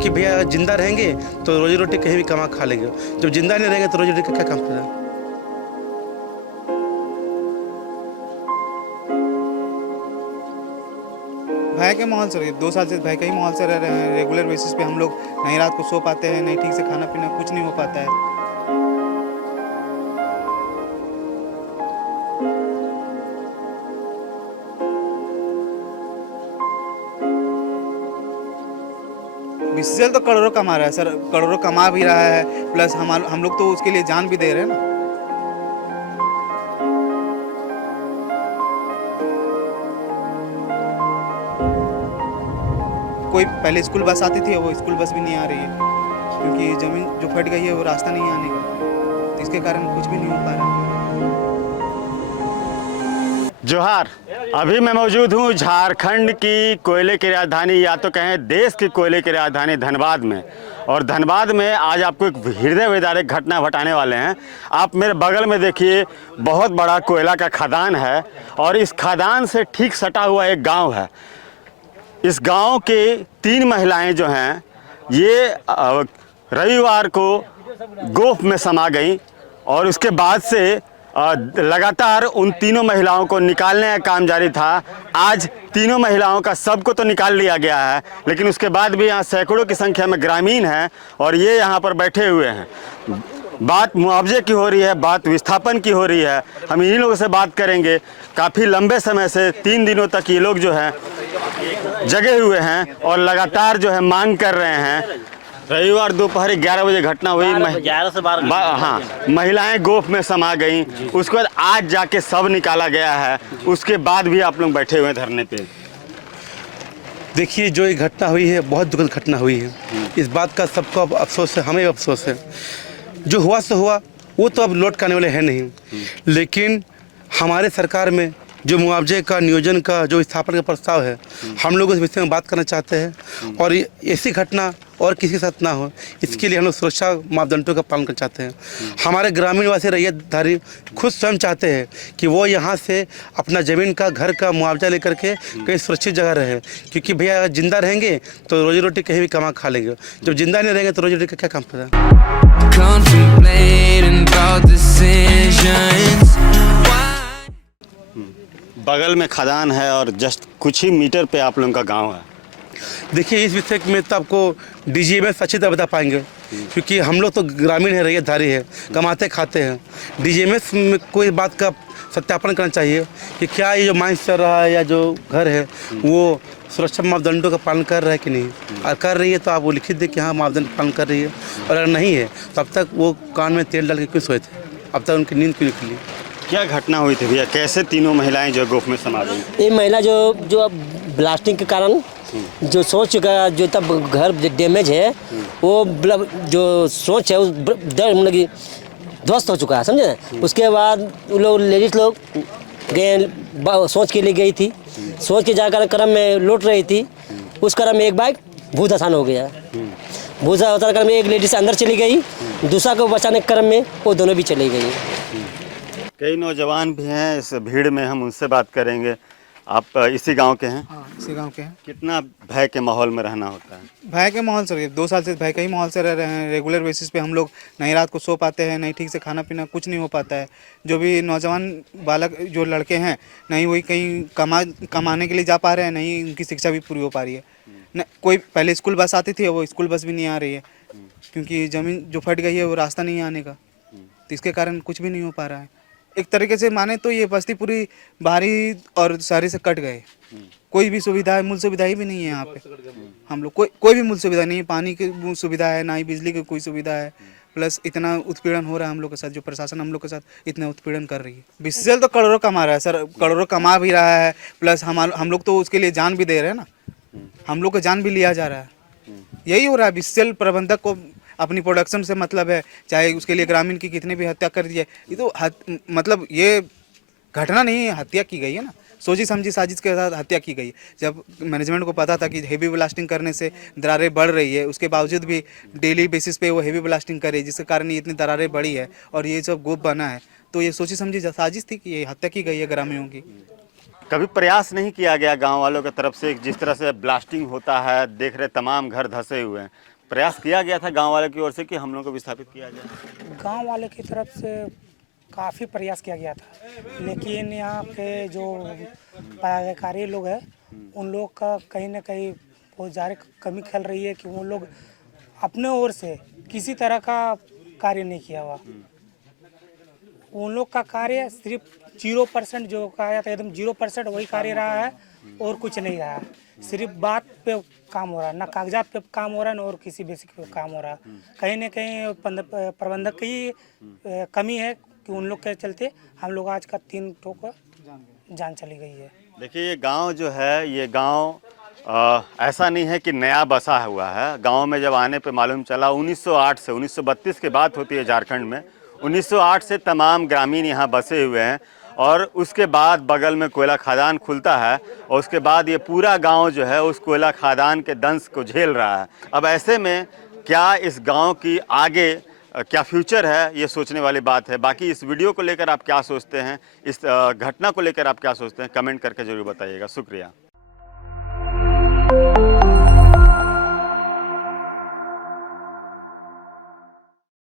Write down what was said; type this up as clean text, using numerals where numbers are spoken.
क्योंकि भैया अगर जिंदा रहेंगे तो रोजी रोटी कहीं भी कमा खा लेंगे, जब जिंदा नहीं रहेंगे तो रोजी रोटी का क्या काम करेगा। भय के माहौल से 2 साल से भय का ही माहौल से रह रहे हैं। रेगुलर बेसिस पे हम लोग नहीं रात को सो पाते हैं, नहीं ठीक से खाना पीना कुछ नहीं हो पाता है। बीसीसीएल तो करोड़ों कमा रहा है सर, करोड़ों कमा भी रहा है, प्लस हम लोग तो उसके लिए जान भी दे रहे हैं ना। कोई पहले स्कूल बस आती थी, वो स्कूल बस भी नहीं आ रही है क्योंकि ज़मीन जो फट गई है वो रास्ता नहीं आने का, तो इसके कारण कुछ भी नहीं हो पा रहा है। जोहार। अभी मैं मौजूद हूँ झारखंड की कोयले की राजधानी, या तो कहें देश की कोयले की राजधानी धनबाद में। और धनबाद में आज आपको एक हृदय विदारक घटना बताने वाले हैं। आप मेरे बगल में देखिए, बहुत बड़ा कोयला का खदान है और इस खदान से ठीक सटा हुआ एक गांव है। इस गांव के 3 महिलाएं जो हैं ये रविवार को गोफ में समा गईं और उसके बाद से लगातार उन तीनों महिलाओं को निकालने का काम जारी था। आज तीनों महिलाओं का शव को तो निकाल लिया गया है, लेकिन उसके बाद भी यहाँ सैकड़ों की संख्या में ग्रामीण हैं और ये यहाँ पर बैठे हुए हैं। बात मुआवजे की हो रही है, बात विस्थापन की हो रही है। हम इन्हीं लोगों से बात करेंगे। काफ़ी लंबे समय से 3 दिनों तक ये लोग जो हैं जगे हुए हैं और लगातार जो है मांग कर रहे हैं। रविवार दोपहर 11 बजे घटना हुई, 11 से 12। हाँ, महिलाएं गोफ में समा गईं। उसके बाद आज जाके शव निकाला गया है, उसके बाद भी आप लोग बैठे हुए हैं धरने पे। देखिए, जो ये घटना हुई है बहुत दुखद घटना हुई है। इस बात का सबको अब अफसोस है, हमें अफसोस है। जो हुआ सो हुआ, वो तो अब लौट के आने वाले हैं नहीं। लेकिन हमारे सरकार में जो मुआवजे का नियोजन का जो स्थापना का प्रस्ताव है, हम लोग इस विषय में बात करना चाहते हैं और ऐसी घटना और किसी के साथ ना हो, इसके लिए हम लोग सुरक्षा मापदंडों का पालन करना चाहते हैं। हमारे ग्रामीण वासी रैयतधारी खुद स्वयं चाहते हैं कि वो यहाँ से अपना ज़मीन का, घर का मुआवजा लेकर के कहीं सुरक्षित जगह रहे, क्योंकि भैया अगर जिंदा रहेंगे तो रोजी रोटी कहीं भी कमा खा लेंगे, जब जिंदा नहीं रहेंगे तो रोजी रोटी का क्या काम करेगा। बगल में खदान है और जस्ट कुछ ही मीटर पे आप लोगों का गांव है। देखिए, इस विषय में तो आपको डीजीएमएस अच्छी तरह बता पाएंगे, क्योंकि हम लोग तो ग्रामीण है, रैयतधारी है, कमाते खाते हैं। डीजीएमएस में कोई बात का सत्यापन करना चाहिए कि क्या ये जो माइंस चल रहा है या जो घर है वो सुरक्षा मापदंडों का पालन कर रहा है कि नहीं। अगर कर रही है तो आप वो लिखित दें कि हाँ मापदंड पालन कर रही है, और अगर नहीं है तो अब तक वो कान में तेल डाल के क्यों सोए थे, अब तक उनकी नींद क्यों नहीं खुली। क्या घटना हुई थी भैया, कैसे तीनों महिलाएं जो गोफ में समा गई? ये महिला जो ब्लास्टिंग के कारण जो सोच का जो तब घर डैमेज है, वो जो सोच है उस मतलब कि ध्वस्त हो चुका है, समझे। उसके बाद वो लोग लेडीज लोग गए, सोच के लिए गई थी, सोच के जाकर क्रम में लौट रही थी। उस क्रम में एक बाइक भूत आसान हो गया। भूत आसान क्रम में एक लेडीज अंदर चली गई, दूसरा को बचाने के क्रम में वो दोनों भी चली गई। कई नौजवान भी हैं इस भीड़ में, हम उनसे बात करेंगे। आप इसी गांव के हैं? हाँ, इसी गांव के हैं। कितना भय के माहौल में रहना होता है? भय के माहौल से 2 साल से भय का ही माहौल से रह रहे हैं। रेगुलर बेसिस पे हम लोग नहीं रात को सो पाते हैं, नहीं ठीक से खाना पीना कुछ नहीं हो पाता है। जो भी नौजवान बालक जो लड़के हैं, नहीं वही कहीं कमाने के लिए जा पा रहे हैं, नहीं उनकी शिक्षा भी पूरी हो पा रही है। न कोई पहले स्कूल बस आती थी, वो स्कूल बस भी नहीं आ रही है क्योंकि ज़मीन जो फट गई है वो रास्ता नहीं आने का, तो इसके कारण कुछ भी नहीं हो पा रहा है। एक तरीके से माने तो ये बस्ती पूरी बाहरी और शहरी से कट गए। कोई भी सुविधा, मूल सुविधा ही भी नहीं है यहाँ पे। हम लोग कोई भी मूल सुविधा नहीं है, पानी की सुविधा है, ना ही बिजली की कोई सुविधा है। प्लस इतना उत्पीड़न हो रहा है हम लोग के साथ, जो प्रशासन हम लोग के साथ इतना उत्पीड़न कर रही है। बीसीसीएल तो करोड़ों कमा रहा है सर, करोड़ों कमा भी रहा है, प्लस हम लोग तो उसके लिए जान भी दे रहे हैं ना। हम लोग का जान भी लिया जा रहा है। यही हो रहा है। बीसीसीएल प्रबंधक को अपनी प्रोडक्शन से मतलब है, चाहे उसके लिए ग्रामीण की कितनी भी हत्या कर दी है, ये तो मतलब ये घटना नहीं है, हत्या की गई है ना, सोची समझी साजिश के साथ हत्या की गई। जब मैनेजमेंट को पता था कि हेवी ब्लास्टिंग करने से दरारें बढ़ रही है, उसके बावजूद भी डेली बेसिस पे वो हेवी ब्लास्टिंग करे, जिसके कारण ये इतनी दरारें बढ़ी है और ये सब गोप बना है, तो ये सोची समझी साजिश थी कि ये हत्या की गई है ग्रामीणों की। कभी प्रयास नहीं किया गया गांव वालों की तरफ से? जिस तरह से ब्लास्टिंग होता है, देख रहे तमाम घर धंसे हुए हैं, प्रयास किया गया था गांव वालों की ओर से कि हम लोगों को विस्थापित किया जाए? गांव वाले की तरफ से काफ़ी प्रयास किया गया था, लेकिन यहाँ के जो पदाधिकारी लोग हैं उन लोग का कहीं ना कहीं बहुत ज़्यादा कमी खल रही है कि वो लोग अपने ओर से किसी तरह का कार्य नहीं किया हुआ। उन लोग का कार्य सिर्फ 0% जो कहा जाता है एकदम 0% वही कार्य रहा है और कुछ नहीं रहा है। सिर्फ बात पे काम हो रहा है, ना कागजात पे काम हो रहा है ना और किसी बेसिक पे काम हो रहा है। कहीं ना कहीं प्रबंधक की कमी है कि उन लोग के चलते हम लोग आज का 3 ठोक जान चली गई है। देखिए ये गांव जो है, ये गांव ऐसा नहीं है कि नया बसा हुआ है। गांव में जब आने पे मालूम चला 1908 से 1932 की बात होती है झारखंड में, 1908 से तमाम ग्रामीण यहाँ बसे हुए हैं और उसके बाद बगल में कोयला खदान खुलता है और उसके बाद ये पूरा गांव जो है उस कोयला खदान के दंश को झेल रहा है। अब ऐसे में क्या इस गांव की आगे क्या फ्यूचर है, ये सोचने वाली बात है। बाकी इस वीडियो को लेकर आप क्या सोचते हैं, इस घटना को लेकर आप क्या सोचते हैं, कमेंट करके जरूर बताइएगा। शुक्रिया।